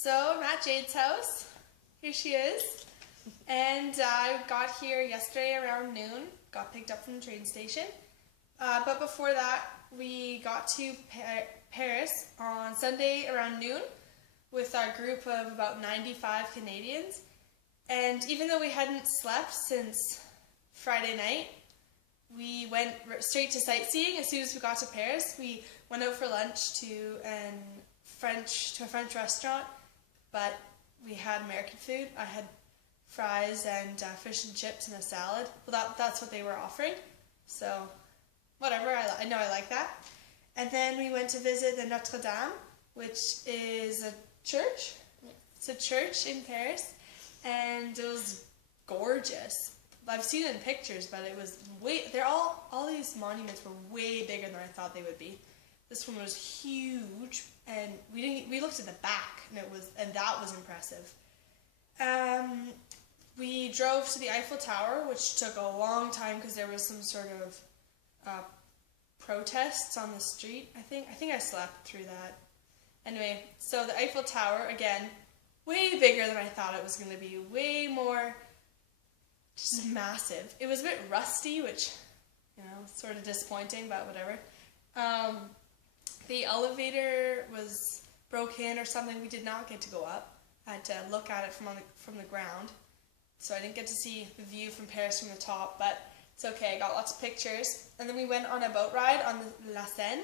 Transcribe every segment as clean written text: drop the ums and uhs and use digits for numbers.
So I'm at Jade's house. Here she is. And I got here yesterday around noon. Got picked up from the train station. But before that, we got to Paris on Sunday around noon with our group of about 95 Canadians. And even though we hadn't slept since Friday night, we went straight to sightseeing. As soon as we got to Paris, we went out for lunch to a French restaurant, but we had American food. I had fries and fish and chips and a salad. Well, that's what they were offering. So, whatever. I know I like that. And then we went to visit the Notre Dame, which is a church. It's a church in Paris, and it was gorgeous. I've seen it in pictures, but it was all these monuments were way bigger than I thought they would be. This one was huge, and we looked at the back, and that was impressive. We drove to the Eiffel Tower, which took a long time because there was some sort of protests on the street. I think I slept through that. Anyway, so the Eiffel Tower, again, way bigger than I thought it was going to be. Way more, just massive. It was a bit rusty, which, sort of disappointing, but whatever. The elevator was broken or something. We did not get to go up. I had to look at it from the ground. So I didn't get to see the view from Paris from the top, but it's okay. I got lots of pictures. And then we went on a boat ride on the La Seine,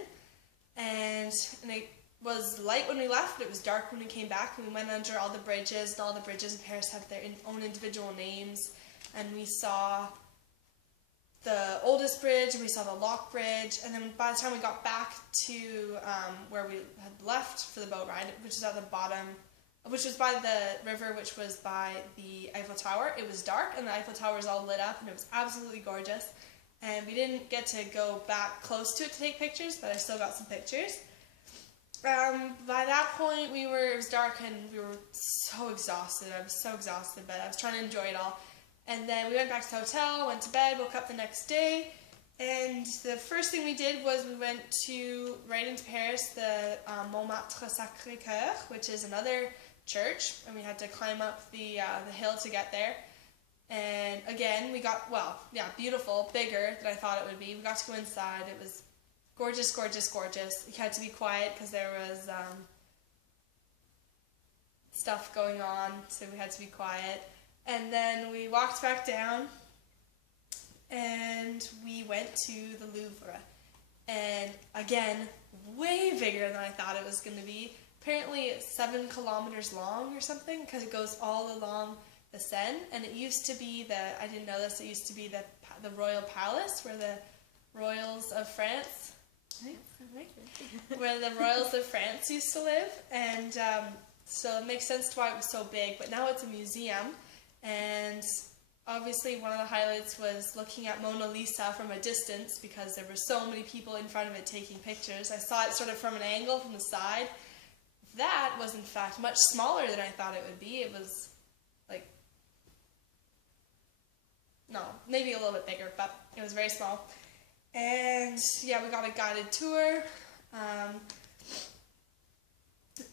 and it was light when we left, but it was dark when we came back, and we went under all the bridges, and all the bridges in Paris have their own individual names, and we saw the oldest bridge, and we saw the Lock Bridge, and then by the time we got back to where we had left for the boat ride, which is at the bottom, which was by the river, which was by the Eiffel Tower, it was dark, and the Eiffel Tower was all lit up, and it was absolutely gorgeous, and we didn't get to go back close to it to take pictures, but I still got some pictures. By that point, it was dark, and we were so exhausted. I was so exhausted, but I was trying to enjoy it all. And then we went back to the hotel, went to bed, woke up the next day, and the first thing we did was we went right into Paris, the Montmartre Sacré-Cœur, which is another church, and we had to climb up the hill to get there. And again, we got, beautiful, bigger than I thought it would be. We got to go inside. It was gorgeous, gorgeous, gorgeous. We had to be quiet because there was stuff going on, so we had to be quiet. And then we walked back down, and we went to the Louvre. And again, way bigger than I thought it was going to be. Apparently it's 7 kilometers long or something, because it goes all along the Seine. And it used to be I didn't know this, it used to be the Royal Palace, where the Royals of France, where the Royals of France used to live. And so it makes sense to why it was so big, but now it's a museum. And obviously one of the highlights was looking at Mona Lisa from a distance, because there were so many people in front of it taking pictures. I saw it sort of from an angle from the side. That was in fact much smaller than I thought it would be. It was maybe a little bit bigger, but it was very small. And yeah, we got a guided tour.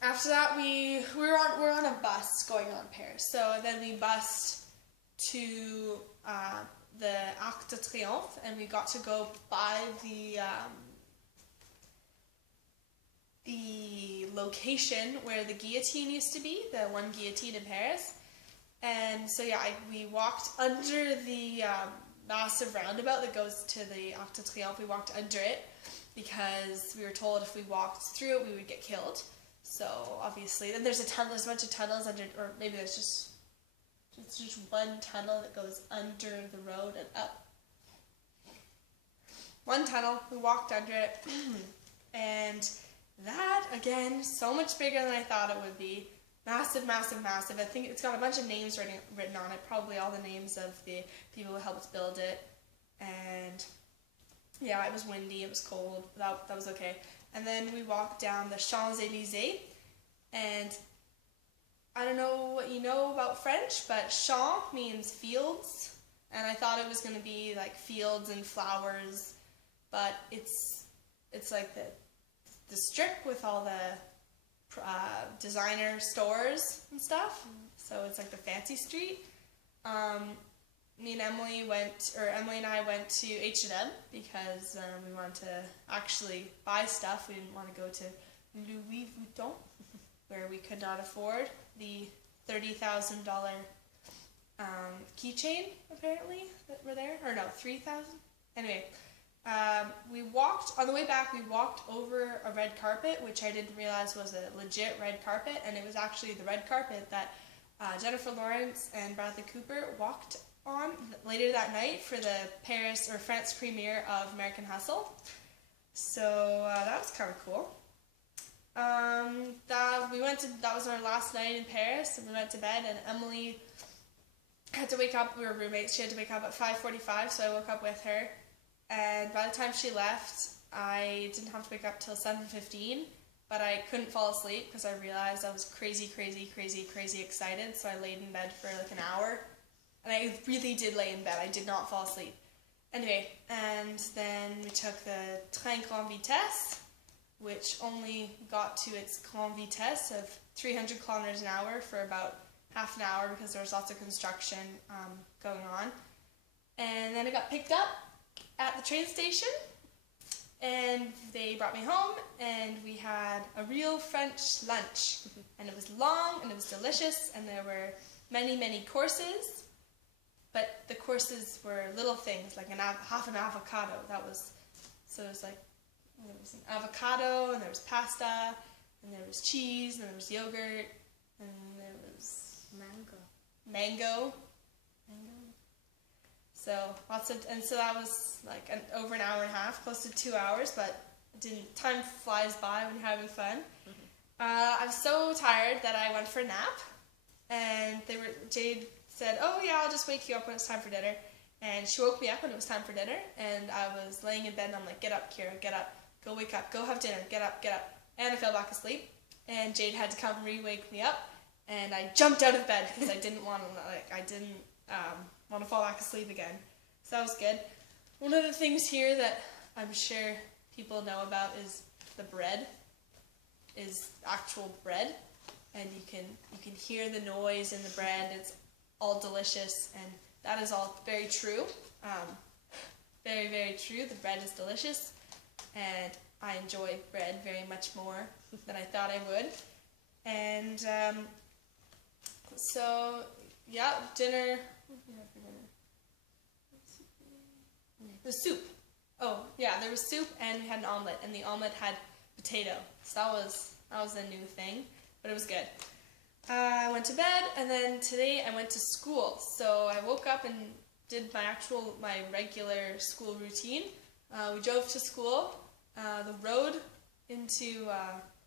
After that, we're on a bus going on Paris. So then we bused to the Arc de Triomphe, and we got to go by the location where the guillotine used to be, the one guillotine in Paris. And so we walked under the massive roundabout that goes to the Arc de Triomphe. We walked under it because we were told if we walked through it, we would get killed. So obviously, then there's a bunch of tunnels under, or maybe there's just one tunnel that goes under the road and up. One tunnel, we walked under it, and that, again, so much bigger than I thought it would be. Massive, massive, massive. I think it's got a bunch of names written on it, probably all the names of the people who helped build it. And yeah, it was windy, it was cold, that was okay. And then we walked down the Champs-Élysées, and I don't know what you know about French, but champs means fields, and I thought it was going to be like fields and flowers, but it's like the strip with all the designer stores and stuff. So it's like the fancy street. Emily and I went to H&M because we wanted to actually buy stuff. We didn't want to go to Louis Vuitton, where we could not afford the $30,000 keychain, apparently, that were there. Or no, 3,000? Anyway, on the way back, we walked over a red carpet, which I didn't realize was a legit red carpet, and it was actually the red carpet that Jennifer Lawrence and Bradley Cooper walked on later that night for the France premiere of American Hustle. So that was kind of cool. That was our last night in Paris, and we went to bed, and Emily had to wake up. We were roommates. She had to wake up at 5:45, so I woke up with her. And by the time she left, I didn't have to wake up till 7:15, but I couldn't fall asleep because I realized I was crazy excited. So I laid in bed for like an hour, and I really did lay in bed. I did not fall asleep. Anyway, and then we took the train grande vitesse, which only got to its grande vitesse of 300 kilometers an hour for about half an hour because there was lots of construction going on. And then I got picked up at the train station, and they brought me home, and we had a real French lunch. And it was long, and it was delicious, and there were many courses, but the courses were little things, like half an avocado. So it was like, there was an avocado, and there was pasta, and there was cheese, and there was yogurt, and there was mango. So so that was like over an hour and a half, close to 2 hours, but time flies by when you're having fun. I was so tired that I went for a nap, and Jade said, "Oh yeah, I'll just wake you up when it's time for dinner." And she woke me up when it was time for dinner, and I was laying in bed, and I'm like, "Get up, Kira, get up, go wake up, go have dinner, get up." And I fell back asleep, and Jade had to come re-wake me up, and I jumped out of bed because I didn't want to fall back asleep again. So that was good. One of the things here that I'm sure people know about is the bread, is actual bread, and you can hear the noise in the bread. It's all delicious, and that is all very true. Very true. The bread is delicious, and I enjoy bread very much more than I thought I would. And so yeah, dinner. What did we have for dinner? The soup. Oh yeah, there was soup, and we had an omelet, and the omelet had potato. So that was a new thing, but it was good. I went to bed, and then today I went to school. So I woke up and did my regular school routine. We drove to school. The road into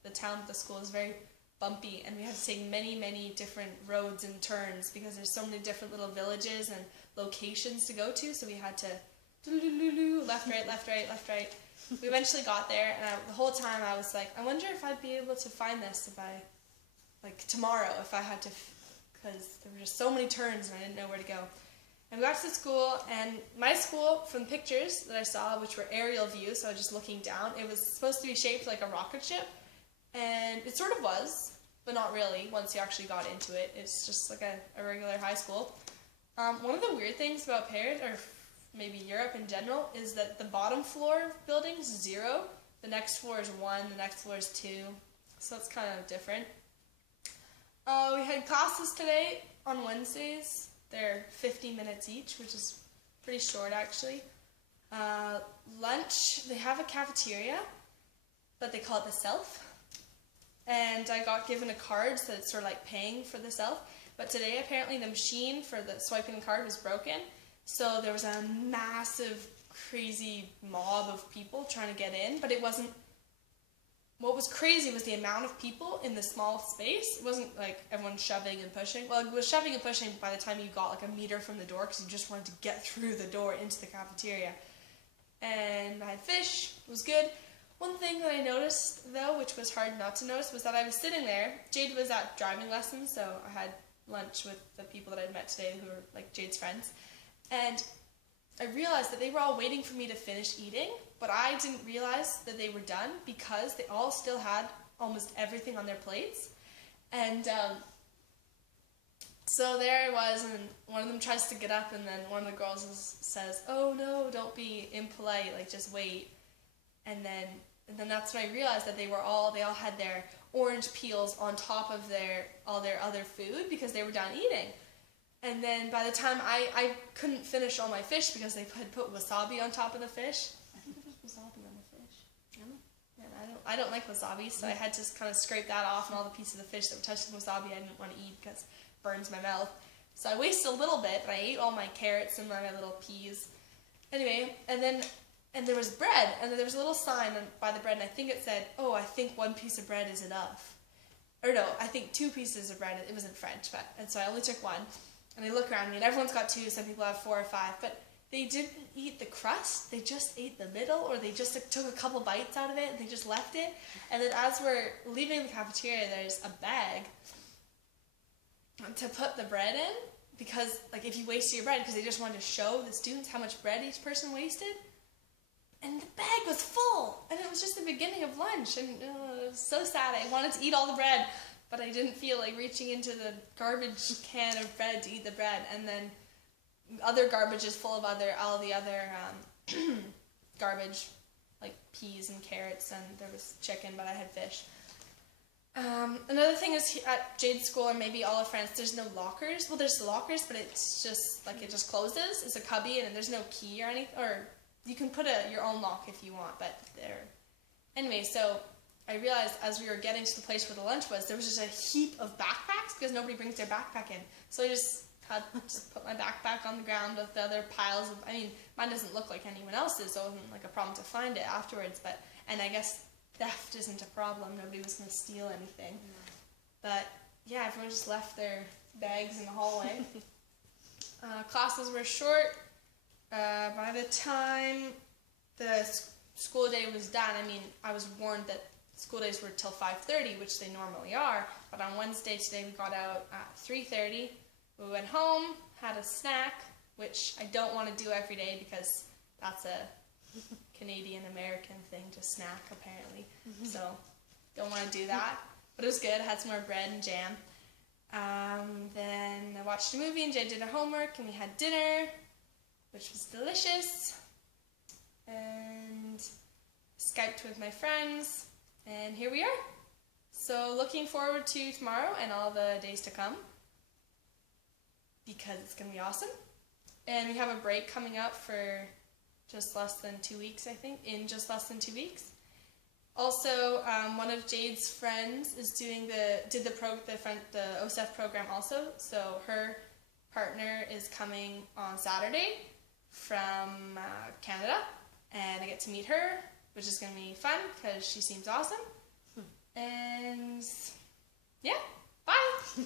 the town of the school is very bumpy, and we had to take many different roads and turns because there's so many different little villages and locations to go to. So we had to left, right. We eventually got there, and the whole time I was like, I wonder if I'd be able to find this tomorrow if I had to, because there were just so many turns and I didn't know where to go. And we got to the school, and my school, from the pictures that I saw, which were aerial views, so I was just looking down, it was supposed to be shaped like a rocket ship, and it sort of was, but not really once you actually got into it. It's just like a regular high school. One of the weird things about Paris, or maybe Europe in general, is that the bottom floor of buildings is 0, the next floor is 1, the next floor is 2, so it's kind of different. We had classes today on Wednesdays. They're 50 minutes each, which is pretty short actually. Lunch, they have a cafeteria, but they call it the Self. And I got given a card, so it's sort of like paying for the Self. But today apparently the machine for the swiping card was broken. So there was a massive, crazy mob of people trying to get in, but it wasn't. What was crazy was the amount of people in the small space. It wasn't like everyone shoving and pushing. Well, it was shoving and pushing by the time you got like a meter from the door because you just wanted to get through the door into the cafeteria. And I had fish. It was good. One thing that I noticed, though, which was hard not to notice, was that I was sitting there. Jade was at driving lessons, so I had lunch with the people that I'd met today who were like Jade's friends. And I realized that they were all waiting for me to finish eating, but I didn't realize that they were done because they all still had almost everything on their plates. And so there I was, and one of them tries to get up, and then one of the girls says, "Oh no, don't be impolite, like just wait." And then that's when I realized that they all had their orange peels on top of all their other food because they were done eating. And then by the time I couldn't finish all my fish because they had put wasabi on top of the fish. I think there was wasabi on the fish. And I don't like wasabi, so I had to kind of scrape that off, and all the pieces of the fish that were touching wasabi I didn't want to eat because it burns my mouth. So I wasted a little bit, but I ate all my carrots and my little peas. Anyway, and there was bread, and there was a little sign by the bread, and I think it said, "Oh, I think one piece of bread is enough." Or no, I think 2 pieces of bread. It was in French, and so I only took 1. And I look around me, and everyone's got 2, some people have 4 or 5, but they didn't eat the crust, they just ate the middle, or they just took a couple bites out of it, and they just left it. And then as we're leaving the cafeteria, there's a bag to put the bread in, because, like, if you wasted your bread, because they just wanted to show the students how much bread each person wasted. And the bag was full, and it was just the beginning of lunch, and it was so sad. I wanted to eat all the bread, but I didn't feel like reaching into the garbage can of bread to eat the bread. And then other garbage is full of all the other garbage, like peas and carrots, and there was chicken, but I had fish. Another thing is at Jade's school, or maybe all of France, there's no lockers. Well, there's lockers, but it's just like it just closes. It's a cubby, and there's no key or anything, or you can put your own lock if you want, but there. Anyway, so I realized as we were getting to the place where the lunch was, there was just a heap of backpacks because nobody brings their backpack in. So I just had to put my backpack on the ground with the other piles of, I mean, mine doesn't look like anyone else's, so it wasn't like a problem to find it afterwards, and I guess theft isn't a problem. Nobody was going to steal anything. But yeah, everyone just left their bags in the hallway. Classes were short. By the time the school day was done, I mean, I was warned that school days were till 5:30, which they normally are, but on Wednesday today we got out at 3:30. We went home, had a snack, which I don't want to do every day because that's a Canadian-American thing to snack, apparently. So, don't want to do that. But it was good. I had some more bread and jam. Then I watched a movie, and Jay did her homework, and we had dinner, which was delicious. And Skyped with my friends, and here we are. So looking forward to tomorrow and all the days to come, because it's going to be awesome. And we have a break coming up for just less than 2 weeks, I think, in just less than 2 weeks. Also, one of Jade's friends is did the OSEF program also, so her partner is coming on Saturday from Canada, and I get to meet her, which is going to be fun because she seems awesome. And yeah, bye!